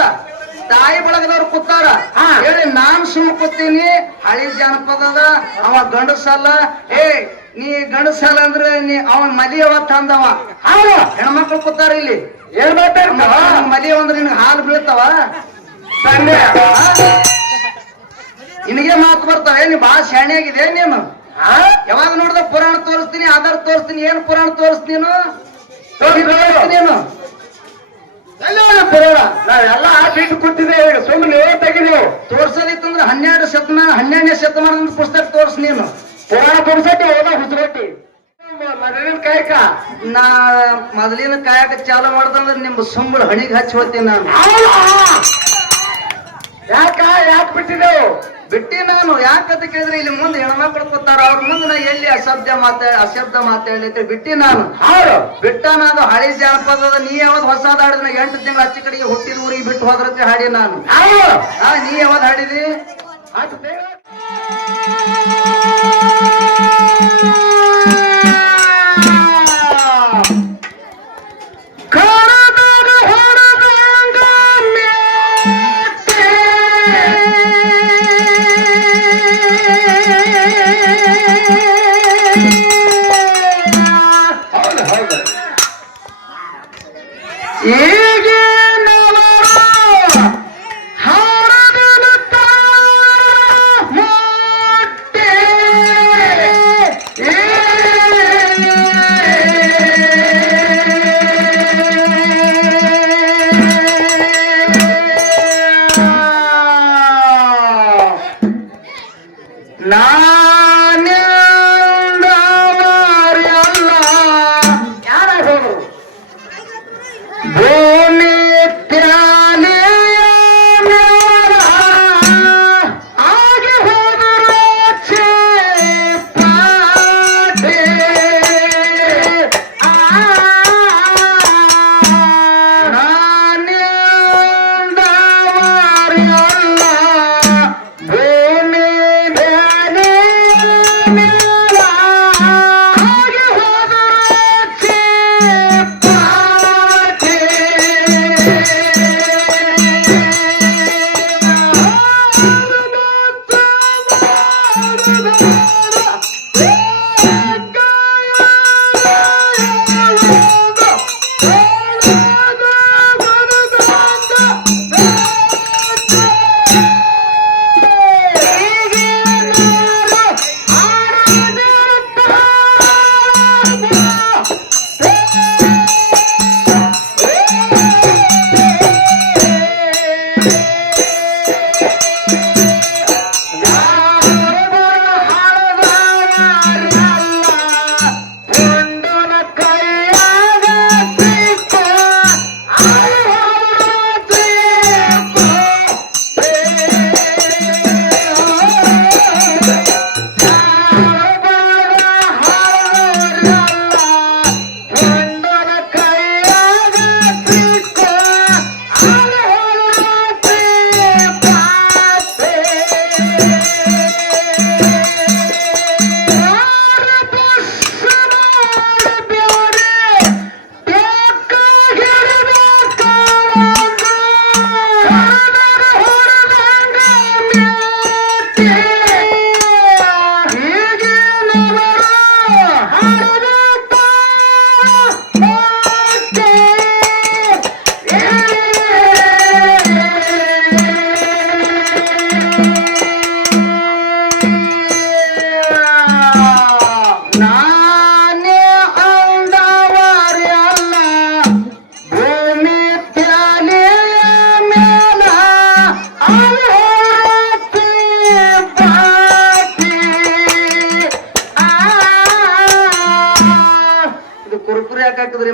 ಕೂತಾರ, ತಾಯಿ ಬಳಗದವ್ರು ಕೂತಾರ ಹೇಳಿ ನಾನ್ ಸುಮ್ಮ ಕೂತೀನಿ. ಹಳಿ ಜಾನಪದದ ಅವ ಗಂಡಸಲ್ಲ. ನೀ ಗಂಡಸಲ್ಲ ಅಂದ್ರೆ ನೀ ಅವನ್ ಮಲಿಯವತ್ತ ಅಂದವ. ಹೆಣ್ಮಕ್ಳು ಕೂತಾರ ಇಲ್ಲಿ. ಏನ್ ಮಾತಾಡ ಮಲಿಯವ ಅಂದ್ರೆ ನಿನ್ಗೆ ಹಾಲು ಬೀಳ್ತಾವ, ನಿನಗೆ ಮಾತು ಬರ್ತಾವೆ. ನೀ ಬಾಳ ಶಾಣೆ ಆಗಿದೆ ನೀನು. ಯಾವಾಗ ನೋಡಿದ ಪುರಾಣ ತೋರಿಸ್ತೀನಿ, ಆಧಾರ ತೋರಿಸ್ತೀನಿ. ಏನ್ ಪುರಾಣ ತೋರಿಸ್ತೀನಿ ನೀನು? ಪುರಾಣ ನಾವೆಲ್ಲ ಆಟ ಕೂತಿದ್ದೆ. ಈಗ ಸುಮ್ಮನೆ ತೆಗಿದೆವು. ತೋರ್ಸೋದಿತ್ತಂದ್ರೆ 12ನೇ ಶತಮಾನದ ಪುಸ್ತಕ ತೋರ್ಸ್ ನೀನು. ಪುರಾಣ ತೋರ್ಸಟ್ಟಿ ಹೋದ ಹುಸುಗಟ್ಟಿ ಮೊದಲಿನ ಕಾಯಕ. ನಾ ಮೊದಲಿನ ಕಾಯಕ ಚಾಲು ಮಾಡ್ದಂದ್ರೆ ನಿಮ್ ಸಂಬಳ ಹಣಿಗೆ ಹಚ್ಚಿ ಹೋಗ್ತೀನಿ ನಾನು. ಯಾಕೆ ಬಿಟ್ಟಿದ್ದೆವು? ಬಿಟ್ಟಿ ನಾನು. ಯಾಕಂತ ಕೇಳಿದ್ರೆ ಇಲ್ಲಿ ಮುಂದೆ ಹೆಣ್ಮಕ್ಳು ಕೂತಾರ, ಅವ್ರ ಮುಂದೆ ನಾ ಎಲ್ಲಿ ಅಶಬ್ದ ಮಾತಾಡ್ಲಿಕ್ಕೆ ಬಿಟ್ಟಿ ನಾನು. ಬಿಟ್ಟ ನಾನು ಹಳಿ ಜಾನಪದದ. ನೀ ಯಾವ್ದು ಹೊಸದ ಹಾಡಿದ? 8 ತಿಂಗಳು ಅಚ್ಚಿ ಕಡೆಗೆ ಹುಟ್ಟಿದ ಊರಿಗೆ ಬಿಟ್ಟು ಹೋದ್ರತ್ತೆ ಹಾಡಿ ನಾನು. ನೀ ಯಾವ್ದು ಹಾಡಿದಿ?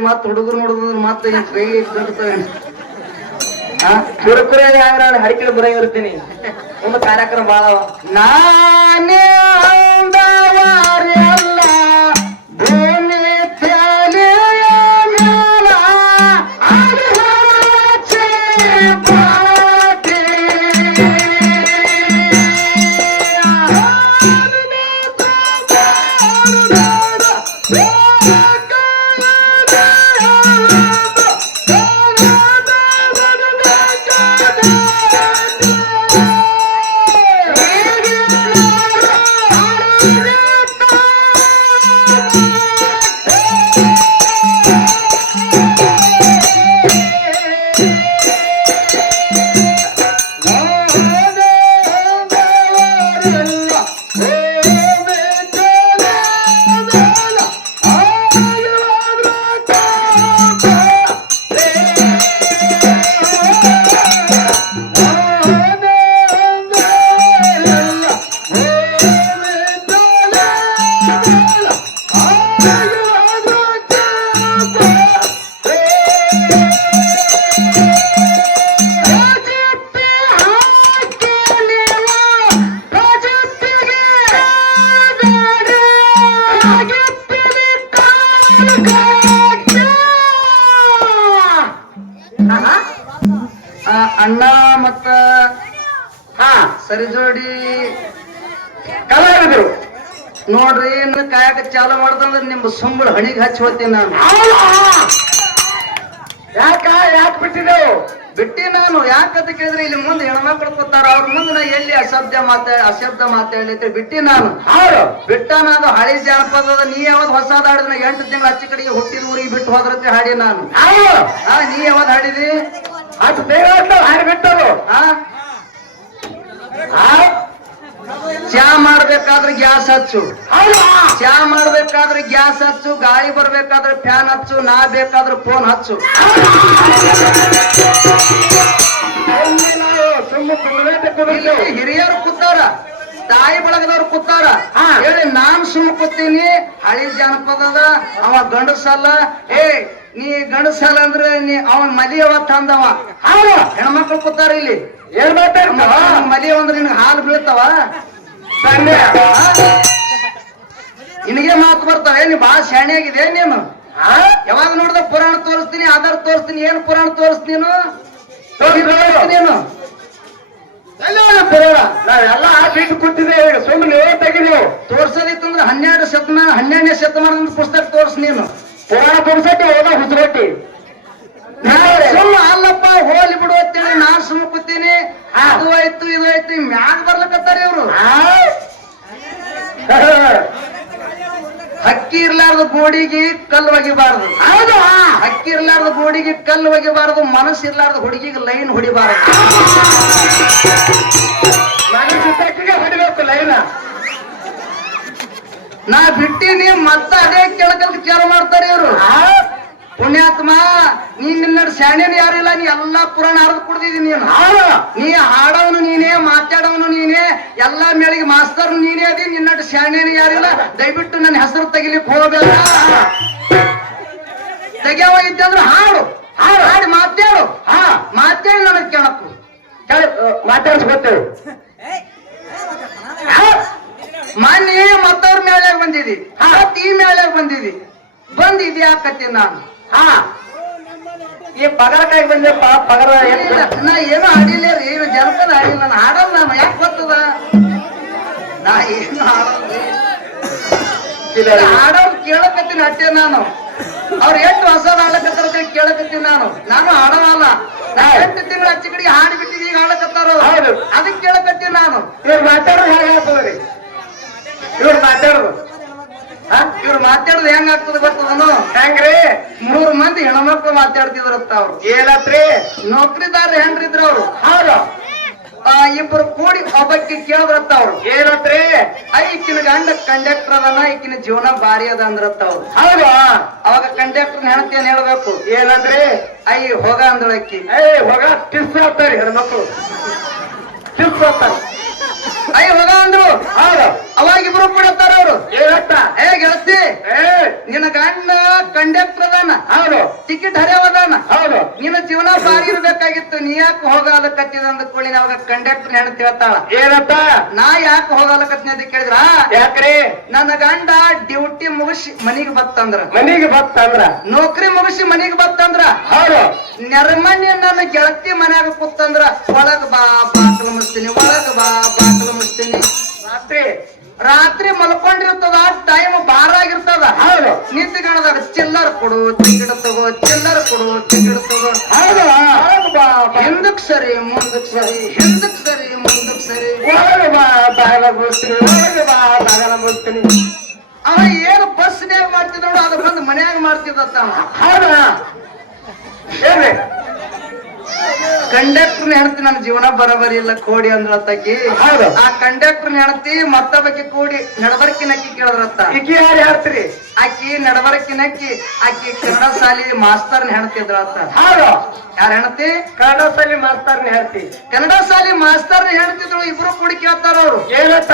ಮತ್ ಹುಡುಗರು ನೋಡಿದ್ರೆ ಮತ್ತೆ ಕೈ ಕುರುಕುರೆ ಹರಿಕೆ ಬರ ಇರ್ತೀನಿ. ಒಂದು ಕಾರ್ಯಕ್ರಮ ಬಾಳ ನಾನೇ ಅಂದವಾರೆಲ್ಲ ಭೂಮಿ ತ್ಯಾಲೆಯ ಮೇಲ ಅಣ್ಣ ಮತ್ತ ಹಾ ಸರಿ ಜೋಡಿ ಕಲಾವಿದರು ನೋಡ್ರಿ ಇನ್ನು ಕಾಯಕ ಚಾಲು ಮಾಡ್ದಂದ್ರೆ ನಿಮ್ ಸುಂಬಳ ಹಣಿಗೆ ಹಚ್ಚಿ ಹೋಗ್ತೀನಿ ನಾನು. ಯಾಕೆ ಬಿಟ್ಟಿದ್ದೆವು ಬಿಟ್ಟಿ ನಾನು ಯಾಕಂತ ಕೇಳಿದ್ರೆ ಇಲ್ಲಿ ಮುಂದೆ ಹೆಣ್ಮಕ್ಳು ಕೂತಾರ ಅವ್ರ ಮುಂದೆ ನಾ ಎಲ್ಲಿ ಅಶಬ್ದ ಮಾತಾಡ್ಲಿಕ್ಕೆ ಬಿಟ್ಟಿ ನಾನು. ಹೌದು ಬಿಟ್ಟ ನಾನು ಹಳಿ ಜಾನಪದದ ನೀ ಯಾವ್ದು ಹೊಸದ ಹಾಡಿದ 8 ತಿಂಗಳು ಅಚ್ಚಿ ಕಡೆಗೆ ಹುಟ್ಟಿದ ಊರಿಗೆ ಬಿಟ್ಟು ಹೋದ್ರತ್ತೆ ಹಾಡಿ ನಾನು. ನೀ ಯಾವ್ದು ಹಾಡಿದಿ ಅದು ಬೇಗ ಹಾಡಿ ಬಿಟ್ಟರು ಚಾ ಮಾಡ್ಬೇಕಾದ್ರೆ ಗ್ಯಾಸ್ ಹಚ್ಚು, ಚಾ ಮಾಡ್ಬೇಕಾದ್ರೆ ಗ್ಯಾಸ್ ಹಚ್ಚು, ಗಾಳಿ ಬರ್ಬೇಕಾದ್ರೆ ಫ್ಯಾನ್ ಹಚ್ಚು, ನಾ ಬೇಕಾದ್ರೆ ಫೋನ್ ಹಚ್ಚು. ಇಲ್ಲಿ ಹಿರಿಯರು ಕೂತಾರ, ತಾಯಿ ಬಳಗದವ್ರು ಕೂತಾರ ಹೇಳಿ ನಾನ್ ಸುಮ್ಮ ಕೂತೀನಿ. ಹಳಿ ಜಾನಪದದ ಅವ ಗಂಡಸಲ್ಲ, ನೀ ಗಂಡಸಲ್ಲ ಅಂದ್ರೆ ನೀ ಅವನ್ ಮದಿಯವ ತಂದವ. ಹೆಣ್ಮಕ್ಳು ಕೂತಾರ ಇಲ್ಲಿ ಏನ್ ಮಾತಾಡ್ತಾವ ಮದಿಯವ ಅಂದ್ರೆ ನಿನ್ಗೆ ಹಾಲು ಬೀಳ್ತಾವ, ನಿನಗೆ ಮಾತು ಬರ್ತಾವೆ. ನೀ ಬಾಳ ಶಾಣೆ ಆಗಿದೆ ನೀನು. ಯಾವಾಗ ನೋಡಿದ ಪುರಾಣ ತೋರಿಸ್ತೀನಿ, ಆಧಾರ ತೋರಿಸ್ತೀನಿ. ಏನ್ ಪುರಾಣ ತೋರಿಸ್ತೀನಿ ನೀನು? ಪುರಾಣ ನಾವೆಲ್ಲ ಬಿಟ್ಟು ಕೂತಿದ್ದೇವೆ ಈಗ ಸುಮ್ಮನೆ ತೆಗಿದೆವು. ತೋರ್ಸೋದಿತ್ತಂದ್ರೆ 12ನೇ ಶತಮಾನದ ಪುಸ್ತಕ ತೋರ್ಸ್ ನೀನು. ಪುರಾಣ ತೋರ್ಸಕ್ಕೆ ಹೋದ ಹುಚ್ಚುಗಟ್ಟಿ ಸುಮ್ಮ ಅಲ್ಲಪ್ಪ ಹೋಲಿ ಬಿಡು ಅಂತೇಳಿ ನಾನ್ ಸುಮ್ಮ ಕೂತೀನಿ. ಅದು ಆಯ್ತು ಇದು ಆಯ್ತು ಮ್ಯಾಗ ಬರ್ಲಕತ್ತಾರ ಇವ್ರು. ಹಕ್ಕಿ ಇರ್ಲಾರ್ದ ಗೋಡಿಗೆ ಕಲ್ಲು ಒಗಿಬಾರ್ದು. ಹೌದು ಹಕ್ಕಿ ಇರ್ಲಾರ್ದ ಗೋಡಿಗೆ ಕಲ್ಲು ಒಗಿಬಾರ್ದು, ಮನಸ್ಸು ಇರ್ಲಾರ್ದ ಹುಡುಗಿಗೆ ಲೈನ್ ಹೊಡಿಬಾರದು. ಮನಸ್ಸಿಗೆ ಹೊಡಿಬೇಕು ಲೈನ. ನಾ ಬಿಟ್ಟಿನಿ ಮತ್ತ ಅದೇ ಕೆಳಕಲ್ ಚಾಲು ಮಾಡ್ತಾರೆ ಇವ್ರು. ಪುಣ್ಯಾತ್ಮ ನಿನ್ನ ಶಾಣೆನ ಯಾರು ಇಲ್ಲ, ನೀ ಎಲ್ಲಾ ಪುರಾಣ ಹರಿದು ಕುಡ್ದಿದ್ದೀನಿ ನೀನು. ನೀ ಹಾಡವನು ನೀನೇ, ಮಾತಾಡವನು ನೀನೇ, ಎಲ್ಲಾ ಮೇಳಿಗೆ ಮಾಸ್ತರ್ ನೀನೇ ಅದಿ. ನಿನ್ನಟ್ಟು ಶಾಣೆನ ಯಾರಿಲ್ಲ. ದಯವಿಟ್ಟು ನನ್ನ ಹೆಸರು ತೆಗಿಲಿಕ್ಕೆ ಹೋಗಬೇಡ. ತೆಗಿಯವ ಇದ್ದಂದ್ರೆ ಹಾಡು ಹಾಡಿ ಮಾತಾಡು. ಮಾತಾಡಿ ನನಗೆ ಕೇಳಕ್ಕು ಮಾತಾಡ್ಸ್ಕೊತೇವೆ. ಮೊನ್ನೆ ಮತ್ತವ್ರ ಮೇಳ್ಯಾಗ ಬಂದಿದಿ, ಈ ಮೇಳ್ಯಾಗ ಬಂದಿದ್ದಿ ಯಾಕತ್ತೀನಿ ನಾನು. ಈ ಪಗರಕಾಯಿ ಬಂದಪ್ಪ ಪಗರ ನಾ ಏನು ಹಾಡಿಲ್ಲ ರೀ, ಜನಪದ ಹಾಡಿಲ್ಲ. ನಾನು ಹಾಡಲ್ಲ, ನಾನು ಯಾಕೆ ಬರ್ತದ? ನಾ ಏನು ಹಾಡೋರು ಕೇಳಕತ್ತೀನಿ ಅಟ್ಟೆ ನಾನು. ಅವ್ರು ಎಷ್ಟು ಹೊಸದ ಹಾಡಕತ್ತಾರ ಕೇಳಕತ್ತೀನಿ ನಾನು. ನಾನು ಹಾಡವಲ್ಲ. ನಾ 8 ತಿಂಗಳು ಅಚ್ಚಿ ಕಡೆಗೆ ಹಾಡಿ ಬಿಟ್ಟಿದ್ದು ಈಗ ಹಾಡಕತ್ತಾರ. ಅದಕ್ಕೆ ಕೇಳಕತ್ತೀನಿ ನಾನು. ಇವ್ರು ಮಾತಾಡೋದು ಹೇಗೆ ಆಗ್ತದ್ರಿ? ಇವ್ರು ಮಾತಾಡೋದು ಹೆಂಗ ಆಗ್ತದೆ ಗೊತ್ತದನು? ಹೆಂಗ್ರಿ? 3 ಮಂದಿ ಹೆಣ್ಮಕ್ಳು ಮಾತಾಡ್ತಿದ್ರತ್ತ. ಅವ್ರು ಏನತ್ರಿ? ನೌಕರಿದಾರ ಹೆಣ್ರಿದ್ರು ಅವ್ರು. ಹೌದು. ಇಬ್ಬರು ಕೂಡಿ ಒಬ್ಬಕ್ಕೆ ಕೇಳಿದ್ರತ್ತ ಅವ್ರು. ಏನತ್ರಿ? ಈಕಿನ ಗಂಡ ಕಂಡಕ್ಟರ್ ಅದನ್ನ, ಈಕಿನ ಜೀವನ ಭಾರಿ ಅದ ಅಂದ್ರತ್ತ ಅವ್ರು. ಹೌದು. ಅವಾಗ ಕಂಡಕ್ಟರ್ ಹೆಣತಿ ಏನ್ ಹೇಳ್ಬೇಕು? ಏನಂದ್ರಿ? ಹೋಗ ಅಂದಳಕ್ಕಿ. ಹೋಗ ಕಿಸ್ ಆಗ್ತಾರಿ ಹೆಣ್ಮಕ್ಳು, ಕಿಸ್ ಆಗ್ತಾರೆ. ಹೋಗ ಅಂದ್ರು. ಹೌದು. ಅವಾಗ ಇಬ್ರು ಬಿಡತ್ತಾರ ಅವ್ರು. ಏನಂತ? ಗೆಳತಿ ನಿನ್ನ ಗಂಡ ಕಂಡಕ್ಟರ್ ಅದಾನ, ಹೌದು, ಟಿಕೆಟ್ ಹರಿಯವದಾನ, ಹೌದು, ನಿನ್ನ ಜೀವನ ಬಾರಿ ಇರ್ಬೇಕಾಗಿತ್ತು. ನೀ ಯಾಕೆ ಹೋಗಾಲಕತ್ತಿದ ಅಂದ ಕೂಡಲಿ ಅವಾಗ ಕಂಡಕ್ಟರ್ ಹೆಣ್ತಿ ಹೇಳ್ತಾಳ. ಏನಂತ? ನಾ ಯಾಕೆ ಹೋಗಾಲಕತ್ತೀನಿ ಅಂತ ಕೇಳಿದ್ರ, ಯಾಕ್ರಿ? ನನ್ನ ಗಂಡ ಡ್ಯೂಟಿ ಮುಗಿಸಿ ಮನಿಗೆ ಬತ್ತಂದ್ರ, ಮನಿಗೆ ಬತ್ತಂದ್ರ, ನೌಕರಿ ಮುಗಿಸಿ ಮನಿಗೆ ಬತ್ತಂದ್ರ, ಹೌದು, ನೆರಮನೆ ನನ್ನ ಗೆಳತಿ ಮನ್ಯಾಗ ಕೂತಂದ್ರ ಒಳಗ್ ಬಾ ಬಾಕಲು ಮುಚ್ತೀನಿ, ಒಳಗ್ ಬಾ ಬಾಕಲು ಮುಚ್ತೀನಿ. ರಾತ್ರಿ ಮಲ್ಕೊಂಡಿರ್ತದ, ಟೈಮ್ ಬಾರ ಆಗಿರ್ತದ. ಹೌದು. ನಿಂತ್ಕೊಂಡದಾಗ ಚಿಲ್ಲರ್ ಕೊಡು ಟಿಕೆಟ್ ತಗೋ, ಚಿಲ್ಲರ್ ಕೊಡು ಟಿಕೆಟ್ ತಗೋ. ಹೌದು. ಹಿಂದಕ್ ಸರಿ ಮುಂದಕ್ ಸರಿ, ಹಿಂದಕ್ ಸರಿ ಮುಂದಕ್ ಸರಿ. ಒಳಗೆ ಬಾ ಬಾಗಲ ಮುಚ್ತೀನಿ, ಒಳಗೆ ಬಾ ಬಾಗಲ ಮುಚ್ತೀನಿ. ಅವ ಏನು ಬಸ್ನ್ಯಾಗ ಮಾಡ್ತಿದ್ ನೋಡು, ಅದು ಬಂದು ಮನ್ಯಾಗ ಮಾಡ್ತಿದ್ದತ್ತ ಅವ. ಹೌದಾ? ಏನ್ರಿ? ಕಂಡಕ್ಟರ್ ಹೆಣ್ತಿ ನನ್ನ ಜೀವನ ಬರಬರಿ ಇಲ್ಲ ಕೋಡಿ ಅಂದ್ರತ್ತಾಕಿ. ಹೌದು. ಆ ಕಂಡಕ್ಟರ್ ಹೆಣ್ತಿ ಮತ್ತೊಬ್ಬಕ್ಕೆ ಕೂಡಿ ನಡಬರ್ಕಿನಕ್ಕಿ ಕೇಳಿದ್ರತ್ತ. ಈಕಿ ಯಾರು ಹೇಳ್ತೀರಿ? ಆಕಿ ನಡಬರ್ಕಿನಕ್ಕಿ ಆಕಿ ಕನ್ನಡ ಶಾಲಿ ಮಾಸ್ತರ್ನ ಹೆಣ್ತಿದ್ರತ್ತ. ಹೌದು. ಯಾರ ಹೆಣ್ತಿ? ಕನ್ನಡ ಶಾಲಿ ಮಾಸ್ತರ್ನ ಹೇಳ್ತಿ. ಕನ್ನಡ ಶಾಲಿ ಮಾಸ್ತರ್ನ ಹೆಣ್ತಿದ್ರು. ಇಬ್ರು ಕೂಡಿ ಕೇಳ್ತಾರ ಅವ್ರು. ಏನಂತ?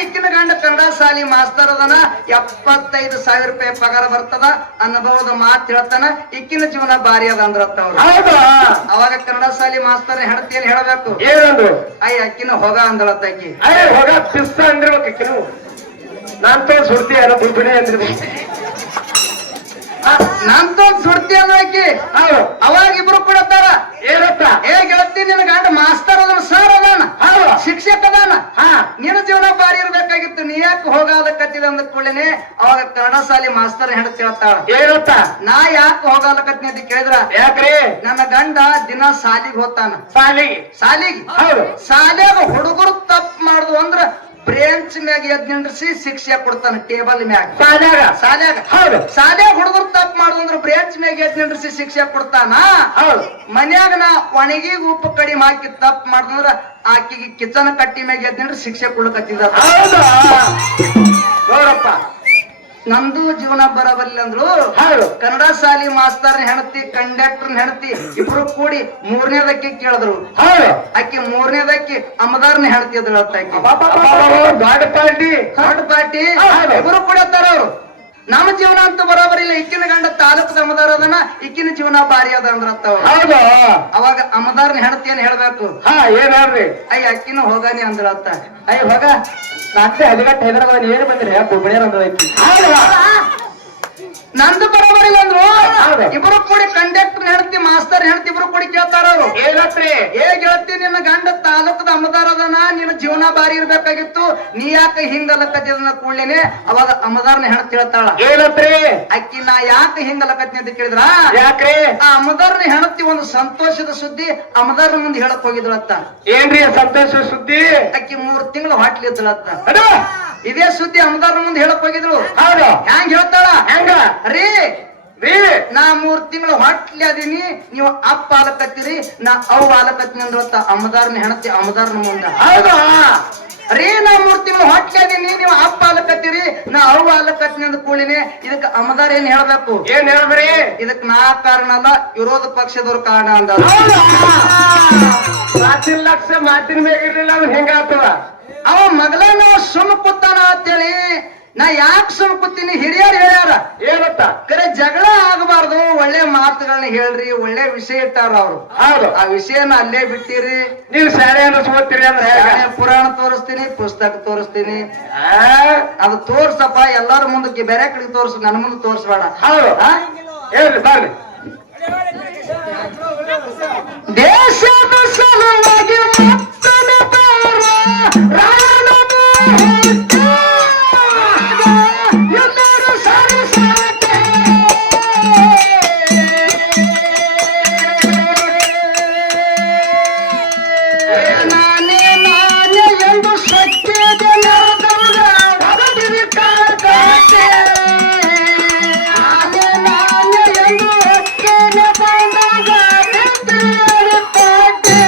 ಈಕಿನ ಗಂಡ ಕನ್ನಡ ಶಾಲಿ ಮಾಸ್ತರ್ ಅದನ, 75,000 ರೂಪಾಯಿ ಪಗಾರ ಬರ್ತದ, ಅನುಭವದ ಮಾತು ಹೇಳ್ತಾನ, ಈಕಿನ ಜೀವನ ಬಾರಿ ಅದ ಅಂದ್ರತ್ತ ಅವ್ರು. ಹೌದು. ಅವಾಗ ಕನ್ನಡ ಶಾಲಿ ಮಾಸ್ತರ್ ಹೆಣ್ತಿ ಏನ್ ಹೇಳಬೇಕು? ಏನಂದ್ರು? ಅಕ್ಕಿನ ಹೋಗ ಅಂದಳತ್ತಾಕಿ. ಹೋಗ ಪಿಸ್ತ ಅಂದಿರ್ಬೇಕು. ನಾನ್ ತೋ ಸುಡ್ತಿ ಯಾರೋ ಬಿಡ್ಬಿಡಿ ಅಂದಿರ್ಬೇಕು. ನಂದೊಂದ್ ಸುಡ್ತಿ ಅನ್ನೋಕಿ ಹೌದು ಅವಾಗ ಇಬ್ರು ಕೊಡತ್ತಾರ ಏನತ್ತ ಏ ಗೆಳತಿ ನಿನ್ ಗಂಡ ಮಾಸ್ತರ್ ಅದನ್ನ ಸರ್ ಅದಾನ ಹೌದು ಶಿಕ್ಷಕ ಅದಾನ ಹಾ ನಿನ್ನ ಜೀವನ ಬಾರಿ ಇರ್ಬೇಕಾಗಿತ್ತು ನೀ ಯಾಕೆ ಹೋಗಾಲಕತ್ತಿದ ಅಂದ ಕೂಡಲೇನೆ ಅವಾಗ ಕನ್ನಡ ಶಾಲಿ ಮಾಸ್ತರ್ ಹೆಂಡತಿ ಹೇಳ್ತಾಳ ಏನತ್ತ ನಾ ಯಾಕೆ ಹೋಗಾಲಕತ್ನಿ ಅಂತ ಕೇಳಿದ್ರ ಯಾಕ್ರಿ ನನ್ನ ಗಂಡ ದಿನ ಸಾಲಿಗೆ ಹೋಗ್ತಾನ ಸಾಲಿಗೆ ಸಾಲಿಗೆ ಹೌದು ಶಾಲ್ಯಾಗ ಹುಡುಗರು ತಪ್ಪು ಮಾಡುದು ಅಂದ್ರ ಬ್ರೇಂಚ್ ಮ್ಯಾಗ ಎದ್ ನಿಂದ್ರಿಸಿ ಶಿಕ್ಷೆ ಕೊಡ್ತಾನ ಟೇಬಲ್ ಮ್ಯಾಗ ಸಾಲ್ಯಾಗ ಶಾಲ್ಯಾಗ ಹೌದು ಶಾಲ್ಯಾಗ ಹುಡುಗರು ತಪ್ಪು ಮಾಡುದು ಅಂದ್ರ ಬ್ರೇಂಚ್ ಮ್ಯಾಗ ಎದ್ ನಿಂದ್ರಿಸಿ ಶಿಕ್ಷೆ ಕೊಡ್ತಾನ ಹೌದು ಮನ್ಯಾಗ ನಾ ಒಣಗಿಗ್ ಉಪ್ಪು ಕಡಿಮೆ ಹಾಕಿ ತಪ್ಪು ಮಾಡಿದ್ರ ಆಕಿಗೆ ಕಿಚನ್ ಕಟ್ಟಿ ಮ್ಯಾಗ ಎದ್ ನಿಂದ್ರೆ ಶಿಕ್ಷೆ ಕೊಡ್ಲಕತ್ತಿದ ಹೌದು ನೋಡಪ್ಪ ನಮ್ದು ಜೀವನ ಬರಬಲ್ಲ ಅಂದ್ರು ಹೌದು ಕನ್ನಡ ಶಾಲಿ ಮಾಸ್ತರ್ ಹೆಣತಿ ಕಂಡಕ್ಟರ್ ಹೆಣತಿ ಇಬ್ರು ಕೂಡಿ ಮೂರನೇದಕ್ಕೆ ಕೇಳಿದ್ರು ಹೌದು ಆಕಿ ಮೂರನೇದಕ್ಕೆ ಅಮದಾರ್ನ ಹೆಣತಿದ್ರು ಆಕಿ ದೊಡ್ಡ ಪಾರ್ಟಿ ಥರ್ಡ್ ಪಾರ್ಟಿ ಹೌದು. ಇಬ್ರು ಕೊಡತ್ತಾರ ಅವ್ರು ನಮ್ಮ ಜೀವನ ಅಂತೂ ಬರೋಬರಿಲ್ಲ ಇಕ್ಕಿನ ಗಂಡ ತಾಲೂಕು ಅಮದಾರ್ ಅದನ ಇಕ್ಕಿನ ಜೀವನ ಭಾರಿ ಅದ ಅಂದ್ರತ್ತ ಅವ್ರು. ಹೌದು ಅವಾಗ ಅಮದಾರ್ನ ಹೆಣತಿಯನ್ನ ಹೇಳ್ಬೇಕು ಹಾ ಏನ್ ಹೇಳ್ರಿ ಅಯ್ಯ ಅಕ್ಕಿನ ಹೋಗಾನಿ ಅಂದ್ರತ್ತ ಅಯ್ಯ ಹೋಗ ನಾಲ್ಕು ಹದಿಗಟ್ಟು ಹೈದರಾಬಾದ್ ಏನು ಬಂದ್ರಿ ಹುಬ್ಬಳ್ಳಿಯರ್ ಅಂತ ಐತಿ ನಂದು ಬರೋಬರಿಲ್ಲ ಅಂದ್ರು ಹೌದು. ಇಬ್ರು ಕೂಡಿ ಕಂಡಕ್ಟರ್ ಹೆಣತಿ ಮಾಸ್ತರ್ ಹೆಣತಿ ಇಬ್ರು ಕೂಡಿ ಕೇಳ್ತಾರ ಅವ್ರು ಏನತ್ರಿ ಏ ಗೆಳತಿ ನಿನ್ನ ಗಂಡ ತಾಲೂಕದ ಅಮದಾರ್ ಅದನ ನಿನ್ನ ಜೀವನ ಬಾರಿ ಇರ್ಬೇಕಾಗಿತ್ತು ನೀ ಯಾಕೆ ಹಿಂಗಲಕತ್ತಿದನ್ನ ಕೂಡ್ಲೇನೆ ಅವಾಗ ಅಮದಾರ್ನ ಹೆಣತಿ ಹೇಳ್ತಾಳ ಏನತ್ರಿ ಅಕ್ಕಿ ನಾ ಯಾಕೆ ಹಿಂಗಲಕತ್ನಿ ಅಂತ ಕೇಳಿದ್ರ ಯಾಕ್ರಿ ಆ ಅಮದಾರ್ನ ಹೆಣತಿ ಒಂದು ಸಂತೋಷದ ಸುದ್ದಿ ಅಮದಾರ್ನ ಮುಂದೆ ಹೇಳಕ್ ಹೋಗಿದ್ರತ್ತ ಏನ್ರಿ ಸಂತೋಷ ಸುದ್ದಿ ಅಕ್ಕಿ 3 ತಿಂಗಳು ಹೊಟ್ಲಿದ್ಲತ್ತ ಅದು ಇದೇ ಸುದ್ದಿ ಅಮದಾರ್ನ ಮುಂದೆ ಹೇಳಕ್ ಹೋಗಿದ್ರು ಹೌದು ಹ್ಯಾಂಗ ಹೇಳ್ತಾಳ ಹೆಂಗ ರೀ ರೀ ನಾ 3 ತಿಂಗಳು ಹೊಟ್ಲಿ ಅದೀನಿ ನೀವು ಅಪ್ಪ ಆಲಕತ್ತೀರಿ ನಾ ಅವ್ ಆಲಕತ್ತೀನಿ ಅಂದ್ರತ್ತ ಅಮದಾರ್ನ ಹೆಣತಿ ಅಮದಾರ್ನ ಮುಂದ ಹೌದು ರೀ ನಾ 3 ತಿಂಗಳು ಹೊಟ್ಲಿ ಅದೀನಿ ನೀವು ಅಪ್ಪ ಆಲಕತ್ತೀರಿ ನಾ ಅವ್ ಆಲಕತ್ತೀನಿ ಅಂದ ಕೂಳಿನಿ ಇದಕ್ಕ ಅಮದಾರ್ ಏನ್ ಹೇಳ್ಬೇಕು ಏನ್ ಹೇಳಿದ್ರಿ ಇದಕ್ ನಾ ಕಾರಣ ಅಲ್ಲ ವಿರೋಧ ಪಕ್ಷದವ್ರ ಕಾರಣ ಅಂದ ಮಾತಿನ ಲಕ್ಷ ಮಾತಿನ ಮೇಲೆ ಇರ್ಲಿಲ್ಲ ಅಂದ್ರೆ ಹೆಂಗಾಗ್ತದ ಅವ ಮಗಲ ನಾವ್ ಸುಮ್ ಕೂತಾನ ಅಂತೇಳಿ ನಾ ಯಾಕೆ ಸುಮ್ ಕೂತೀನಿ ಹಿರಿಯರು ಹೇಳ್ಯಾರ ಏನತ್ತ ಕರೆ ಜಗಳ ಆಗಬಾರ್ದು ಒಳ್ಳೆ ಮಾತುಗಳನ್ನ ಹೇಳ್ರಿ ಒಳ್ಳೆ ವಿಷಯ ಇಟ್ಟಾರ ಅವ್ರು ಹೌದು ಆ ವಿಷಯನ ಅಲ್ಲೇ ಬಿಟ್ಟಿರಿ ನೀವು ಶಾಲೆ ಅನ್ನಿಸ್ಬೋದ್ತೀರಿ ಅಂದ್ರೆ ಹೇಗ? ಶಾಲೆ ಪುರಾಣ ತೋರಿಸ್ತೀನಿ ಪುಸ್ತಕ ತೋರಿಸ್ತೀನಿ ಆ, ಅದು ತೋರ್ಸಪ್ಪ ಎಲ್ಲಾರ ಮುಂದಕ್ಕೆ ಬೇರೆ ಕಡೆಗೆ ತೋರ್ಸು ನನ್ನ ಮುಂದೆ ತೋರ್ಸ್ಬೇಡ ಹೌದು ಆ? ಹೇಳ್ರಿ ಬರ್ರಿ ದೇಶದ ಸಲುವಾಗಿ ಮತ್ತೊಂದು ಬಾರ ರಾಣನು ಹುಟ್ಟಾಗ ಎಲ್ಲರೂ ಸರಿಸಾಟೆ. ನಾನೇ ನಾನೇ ಎಂದು ಸತ್ಯದ ನೆರೆದವರ ಹೊರದಿರಿ ಕಾಕಾಟೆ. ನಾನೇ ನಾನೇ ಎಂದು ಒಕ್ಕೇನೆ ಬಂದಾಗ ನಿಂತಿರು ಕೋಟೆ.